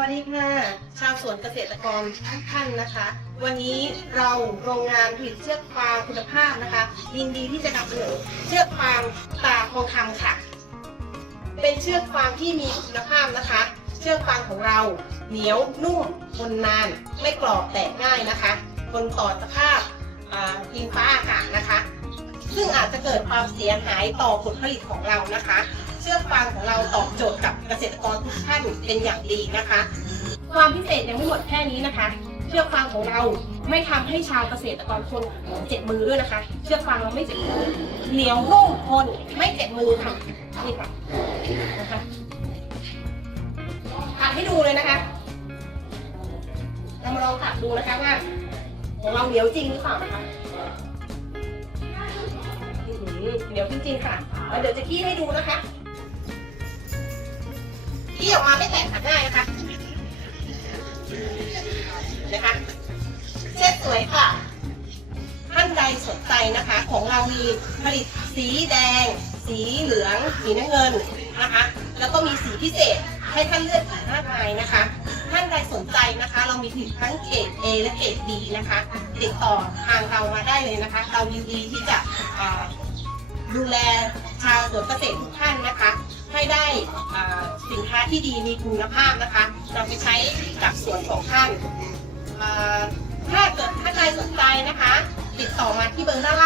วัสดีค่ะ ชาวสวนเกษตรกรทุกท่านนะคะ วันนี้เราโรงงานผลิตเชือกฟางคุณภาพนะคะยินดีที่จะนำเสนอเชือกฟางตาทองคำค่ะ เป็นเชือกฟางที่มีคุณภาพนะคะ เชือกฟางของเราเหนียวนุ่มทนนาน ไม่กรอบแตกง่ายนะคะทนต่อสภาพอ่าดินฟ้าอากาศนะคะ ซึ่งอาจจะเกิดความเสียหายต่อผลผลิตของเรานะคะ ชือกฟางของเราตอบโจทย์กับเกษตรกรทุกท่านเป็นอย่างดีนะคะ ความพิเศษยังไม่หมดแค่นี้นะคะ เชือกฟางของเราไม่ทำให้ชาวเกษตรกรคนเจ็บมือด้วยนะคะ เชือกฟางเราไม่เจ็บมือเหนียวนุ่มทนไม่เจ็บมือค่ะนี่ค่ะนะคะตัดให้ดูเลยนะคะเรามาลองตัดดูนะคะว่าของเราเหนียวจริงหรือเปล่านะคะเหนียวจริงๆค่ะแล้วเดี๋ยวจะขี้ให้ดูนะคะ ออกมาไม่แตกหักง่ายนะคะนะคะเช็ดสวยค่ะท่านใดสนใจนะคะ ของเรามีผลิตสีแดง สีเหลืองสีน้ำเงินนะคะ แล้วก็มีสีพิเศษให้ท่านเลือกอีกมากมายนะคะ ท่านใดสนใจนะคะ เรามีผลิตทั้งเกรด A และเกรด B นะคะ ติดต่อทางเรามาได้เลยนะคะ เรายินดีที่จะดูแลชาวสวนเกษตรทุกท่านนะคะ ได้สินค้าที่ดีมีคุณภาพนะคะนำไปใช้กับสวนของท่านถ้าเกิดท่านใดสนใจนะคะ ติดต่อมาที่เบอร์ด้านล่าง